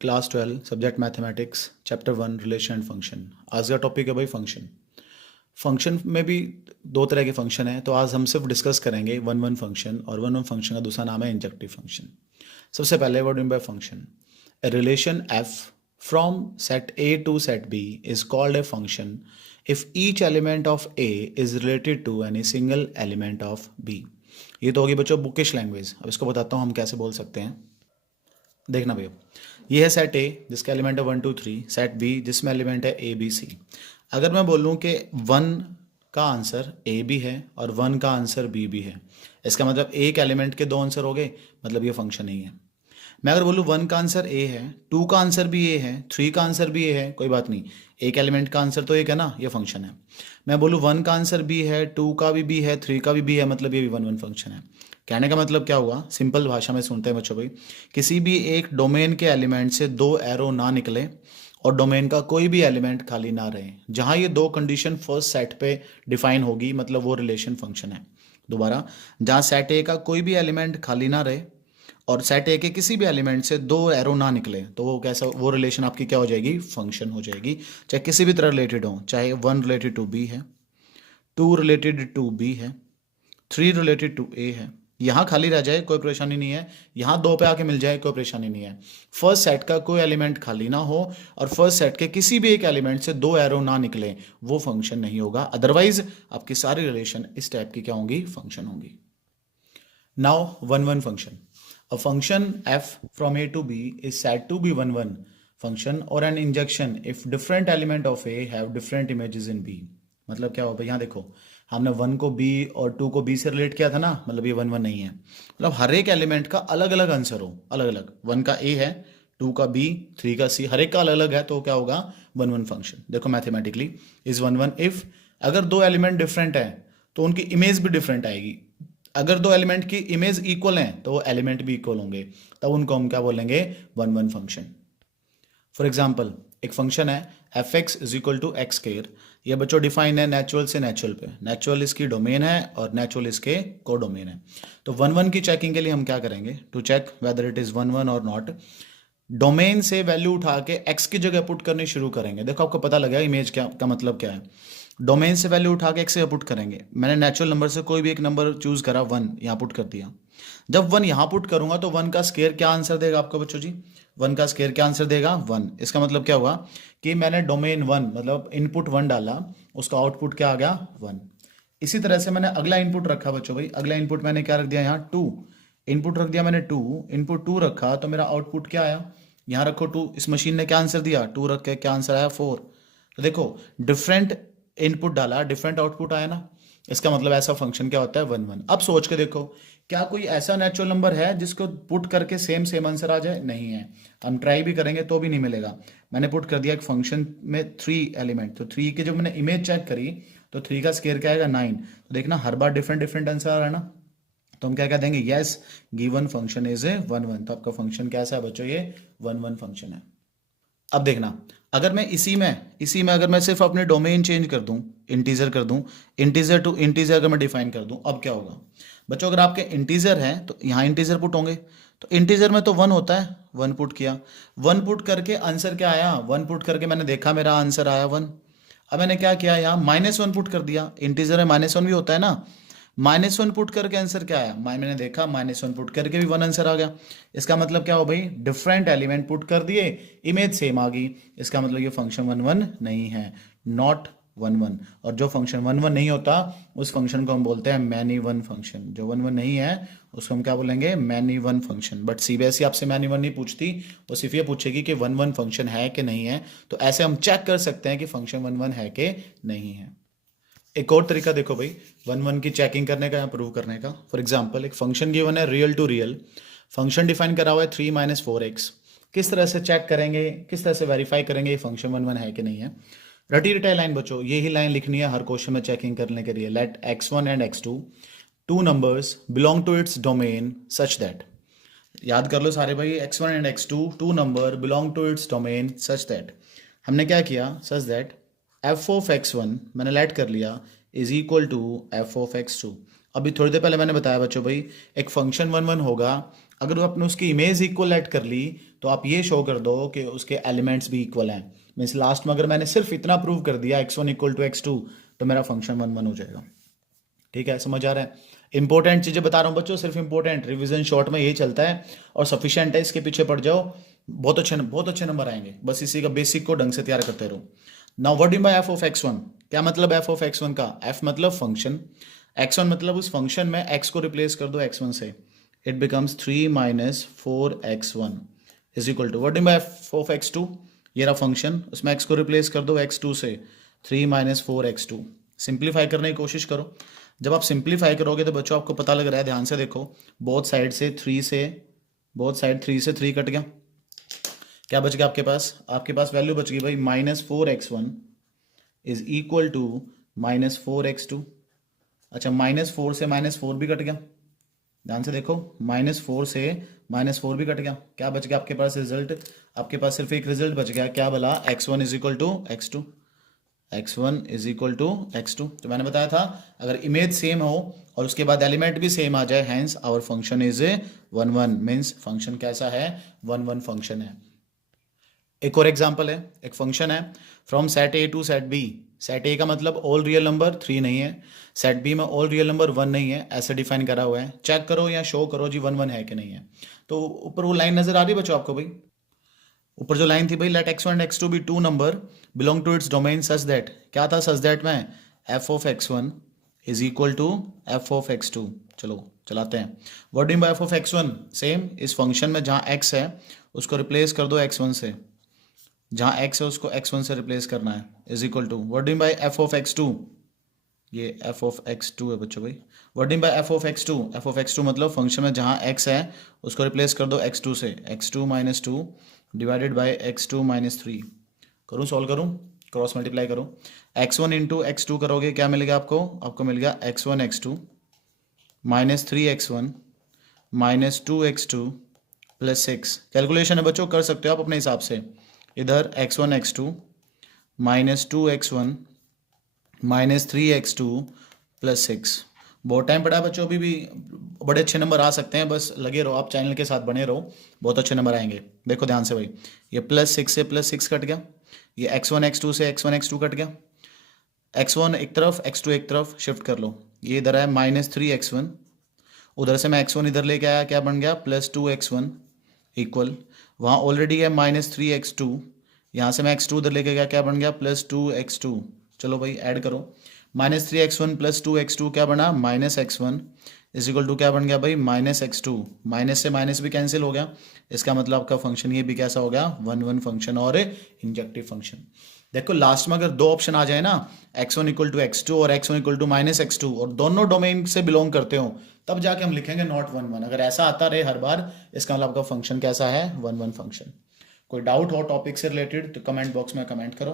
Class 12 subject mathematics chapter 1 relation and function. आज का topic है भाई फंक्शन। फंक्शन में भी दो तरह के फंक्शन हैं, तो आज हम सिर्फ डिस्कस करेंगे वन वन फंक्शन, और वन वन फंक्शन का दूसरा नाम है इंजेक्टिव फंक्शन। सबसे पहले what mean by function? A relation f from set A to set B is called a function if each element of A is related to any single element of B. ये तो होगी बच्चों bookish language. अब इसको बताता हूँ हम कैसे बोल सकते हैं। देखना भैया, ये है सेट ए जिसका एलिमेंट है 1 2 3, सेट बी जिसमें एलिमेंट है ए बी सी। अगर मैं बोलूँ कि 1 का आंसर ए भी है और 1 का आंसर बी भी है, इसका मतलब एक एलिमेंट के दो आंसर हो गए, मतलब ये फंक्शन नहीं है। मैं अगर बोलूँ 1 का आंसर ए है, 2 का आंसर भी ए है, 3 का आंसर भी ए है, कोई बात नहीं, एक एलिमेंट का आंसर तो एक है ना, ये फंक्शन है। मैं बोलूँ 1 का आंसर बी है, 2 का भी बी है, 3 का भी बी है, मतलब ये भी वन वन फंक्शन है। कहने का मतलब क्या हुआ? सिंपल भाषा में सुनते हैं बच्चों भाई, किसी भी एक डोमेन के एलिमेंट से दो एरो ना निकले और डोमेन का कोई भी एलिमेंट खाली ना रहे, जहां ये दो कंडीशन फर्स्ट सेट पे डिफाइन होगी, मतलब वो रिलेशन फंक्शन है। दोबारा, जहां सेट ए का कोई भी एलिमेंट खाली ना रहे और सेट ए के किसी भी एलिमेंट से दो एरो ना निकले, तो वो कैसा, वो रिलेशन आपकी क्या हो जाएगी? फंक्शन हो जाएगी। चाहे किसी भी तरह रिलेटेड हो, चाहे 1 रिलेटेड टू बी है, 2 रिलेटेड टू बी है, 3 रिलेटेड टू ए है। यहाँ खाली रह जाए कोई परेशानी नहीं है, यहाँ दो पे आके मिल जाए कोई परेशानी नहीं है। फर्स्ट सेट का कोई एलिमेंट खाली ना हो और फर्स्ट सेट के किसी भी एक एलिमेंट से दो एरो ना निकले, वो फंक्शन नहीं होगा। अदरवाइज आपकी सारी रिलेशन इस टाइप की क्या होंगी? फंक्शन होंगी। Now one one function. A function f from A to B is said to be one one function और an injection if different element of A have different images in B. मतलब क्या होगा? यहाँ देखो, हमने 1 को B और 2 को बी से रिलेट किया था ना, मतलब ये 1 1 नहीं है। मतलब हर एक एलिमेंट का अलग अलग आंसर हो, अलग अलग। 1 का ए है, 2 का बी, 3 का सी, हर एक का अलग अलग है, तो क्या होगा? One one function. देखो mathematically is one one if अगर दो एलिमेंट डिफरेंट है तो उनकी इमेज भी डिफरेंट आएगी। अगर दो एलिमेंट की इमेज इक्वल है तो वो एलिमेंट भी इक्वल होंगे, तब उनको हम क्या बोलेंगे? One one function. For example, एक फंक्शन है f x is equal to x square. ये बच्चों डिफाइन है नेचुरल से नेचुरल पे। नेचुरल इसकी डोमेन है और नेचुरल इसके को डोमेन है। तो वन वन की चेकिंग के लिए हम क्या करेंगे? To check whether it is one one और नॉट, डोमेन से वैल्यू उठा के एक्स की जगह पुट करनी शुरू करेंगे। देखो आपको पता लगा इमेज क्या का मतलब क्या है। डोमेन से वैल्यू उठा के एक्स से पुट करेंगे। मैंने नेचुरल नंबर से कोई भी एक नंबर चूज करा, 1 यहाँ पुट कर दिया। जब 1 यहाँ पुट करूंगा तो 1 का स्केयर क्या आंसर देगा आपको बच्चों जी? 1 का स्केयर क्या आंसर देगा? 1। इसका मतलब क्या हुआ कि मैंने डोमेन 1 मतलब इनपुट 1 डाला, उसका आउटपुट क्या आ गया? 1। इसी तरह से मैंने अगला इनपुट रखा बच्चों भाई, अगला इनपुट मैंने क्या रख दिया? यहाँ 2 इनपुट रख दिया मैंने, 2 इनपुट 2 रखा तो मेरा आउटपुट क्या आया? यहाँ रखो 2। इस मशीन ने क्या आंसर दिया? 2 रख के क्या आंसर आया? 4। तो देखो, डिफरेंट इनपुट डाला, डिफरेंट आउटपुट आया ना। इसका मतलब ऐसा फंक्शन क्या होता है? One one. अब सोच के देखो, क्या कोई ऐसा नेचुरल नंबर है जिसको पुट करके सेम सेम आंसर आ जाए? नहीं है। हम ट्राई भी करेंगे तो भी नहीं मिलेगा। मैंने पुट कर दिया एक फंक्शन में 3 एलिमेंट, तो 3 की जब मैंने इमेज चेक करी तो 3 का स्केयर क्या आएगा? 9। तो देखना हर बार डिफरेंट डिफरेंट आंसर आ रहा है ना, तो हम क्या कह देंगे? Yes, given function is a one one. तो आपका फंक्शन कैसा है बच्चों? ये वन वन फंक्शन है। अब देखना, अगर मैं इसी में अगर मैं सिर्फ अपने डोमेन चेंज कर दूं, इंटीजर कर दूं, इंटीजर टू इंटीजर अगर मैं डिफाइन कर दूं, अब क्या होगा बच्चों? अगर आपके इंटीजर है तो यहाँ इंटीजर पुट होंगे, तो इंटीजर में तो 1 होता है, 1 पुट किया। 1 पुट करके आंसर क्या आया? 1 पुट करके मैंने देखा मेरा आंसर आया 1। अब मैंने क्या किया? यहाँ -1 पुट कर दिया। इंटीजर में -1 भी होता है ना। -1 पुट करके आंसर क्या आया? मैंने देखा -1 पुट करके भी 1 आंसर आ गया। इसका मतलब क्या हो भाई? डिफरेंट एलिमेंट पुट कर दिए, इमेज सेम आ गई। इसका मतलब ये फंक्शन वन वन नहीं है, नॉट वन वन। और जो फंक्शन वन वन नहीं होता उस फंक्शन को हम बोलते हैं मैनी वन फंक्शन। जो वन वन नहीं है उसको हम क्या बोलेंगे? Many one function. But CBSE आपसे मैनी वन नहीं पूछती, वो सिर्फ ये पूछेगी कि वन वन फंक्शन है कि नहीं है। तो ऐसे हम चेक कर सकते हैं कि फंक्शन वन वन है कि नहीं है। एक और तरीका देखो भाई वन वन की चेकिंग करने का या प्रूव करने का। फॉर एग्जांपल, एक फंक्शन गिवन है real to real, function define करा हुआ है 3 - 4x। किस तरह से चेक करेंगे, किस तरह से वेरीफाई करेंगे ये फंक्शन वन वन है कि नहीं है? रटी रटाई लाइन बच्चों, यही लाइन लिखनी है हर क्वेश्चन में चेकिंग करने के लिए। Let x1 and x2 two numbers belong to its domain such that. याद कर लो सारे भाई, x1 and x2 two number belong to its domain such that. हमने क्या किया? Such that f of x1 मैंने लेट कर लिया is equal to f of x2। अभी थोड़ी देर पहले मैंने बताया बच्चों भाई, एक फंक्शन वन वन होगा अगर आपने उसकी इमेज इक्वल ऐड कर ली तो आप ये शो कर दो कि उसके एलिमेंट्स भी इक्वल हैं। मीन्स लास्ट में अगर मैंने सिर्फ इतना प्रूव कर दिया x1 इक्वल टू x2 तो मेरा फंक्शन 1 1 हो जाएगा। ठीक है, समझ आ रहा है? इंपॉर्टेंट चीजें बता रहा हूँ बच्चों, सिर्फ इंपॉर्टेंट रिवीजन शॉर्ट में यही चलता है और सफिशिएंट है, इसके पीछे पड़ जाओ, बहुत अच्छे नंबर आएंगे। बस इसी का बेसिक को ढंग से तैयार करते रहो। Now what do by f of x1? क्या मतलब एफ ऑफ x1 का? एफ मतलब फंक्शन, x1 मतलब उस फंक्शन में x को रिप्लेस कर दो x1 से, it becomes 3 minus 4x1 is equal to what do by f of x2? ये रहा फंक्शन, उसमें x को रिप्लेस कर दो x2 से, 3 माइनस 4x2। सिंप्लीफाई करने की कोशिश करो। जब आप सिंप्लीफाई करोगे तो बच्चों आपको पता लग रहा है, ध्यान से देखो, बोथ साइड 3 कट गया, क्या बच गया आपके पास? आपके पास वैल्यू बच गई भाई -4x1 is equal to -4x2। अच्छा, -4 से -4 भी कट गया, ध्यान से देखो, -4 से -4 भी कट गया, क्या बच गया आपके पास रिजल्ट? आपके पास सिर्फ एक रिजल्ट बच गया, क्या बोला? x1 is equal to x2, x1 is equal to x2। तो मैंने बताया था अगर इमेज सेम हो और उसके बाद एलिमेंट भी सेम आ जाए, hence our function is 1 1, means function कैसा है? 1 1 फंक्शन है। एक और एग्जांपल है, एक फंक्शन है from set A to set B. Set A का मतलब ऑल रियल नंबर 3 नहीं है, सेट बी में ऑल रियल नंबर 1 नहीं है, ऐसे डिफाइन करा हुआ है। चेक करो या शो करो जी 1 1 है कि नहीं है। तो ऊपर वो लाइन नजर आ रही है बच्चों आपको? भाई ऊपर जो लाइन थी भाई, let x1 and x2 be two number belong to its domain such that, क्या था सच दैट में? f of x1 is equal to f of x2। चलो चलाते हैं। What do by f of x1? Same, इस function में जहाँ x है उसको रिप्लेस कर दो x1 से, जहाँ x है उसको x1 से रिप्लेस करना है, is equal to what do by f of x2? ये f ऑफ x2 है बच्चों भाई। What do by f of x2? f of x2 मतलब फंक्शन में जहाँ x है उसको रिप्लेस कर दो x2 से, x2 minus 2 divided by x2 minus 3। करूँ सॉल्व करूँ, क्रॉस मल्टीप्लाई करो, x1 इंटू x2 करोगे क्या मिलेगा आपको? आपको मिल गया x1 x2 minus 3x1 minus 2x2 plus 6। Calculation है बच्चों, कर सकते हो आप अपने हिसाब से। इधर x1 x2 minus 2x1 minus 3x2 plus 6। बहुत टाइम पड़ा है बच्चों, अभी भी बड़े अच्छे नंबर आ सकते हैं, बस लगे रहो, आप चैनल के साथ बने रहो, बहुत अच्छे नंबर आएंगे। देखो ध्यान से भाई, ये +6 से +6 कट गया, ये x1 x2 से x1 x2 कट गया, x1 एक तरफ x2 एक तरफ शिफ्ट कर लो, ये इधर है -3x1, उधर से मैं x1 इधर लेके आया, क्या बन गया? +2x1 इक्वल, वहाँ ऑलरेडी है -3x2, यहाँ से मैं x2 उधर लेके गया, क्या बन गया? +2x2। चलो भाई ऐड करो, -3x1 + 2x2 क्या बना? -x1 इज इक्वल टू क्या बन गया भाई? -x2। माइनस से माइनस भी कैंसिल हो गया, इसका मतलब आपका फंक्शन ये भी कैसा हो गया? 1 1 फंक्शन और इंजेक्टिव फंक्शन। देखो लास्ट में अगर दो ऑप्शन आ जाए ना, x1 इक्वल टू x2 और x1 इक्वल टू -x2 और दोनों डोमेन से बिलोंग करते हो, तब जाके हम लिखेंगे नॉट 1 1। अगर ऐसा आता रहे हर बार, इसका मतलब आपका फंक्शन कैसा है? 1 1 फंक्शन। कोई डाउट हो टॉपिक से रिलेटेड तो कमेंट बॉक्स में कमेंट करो।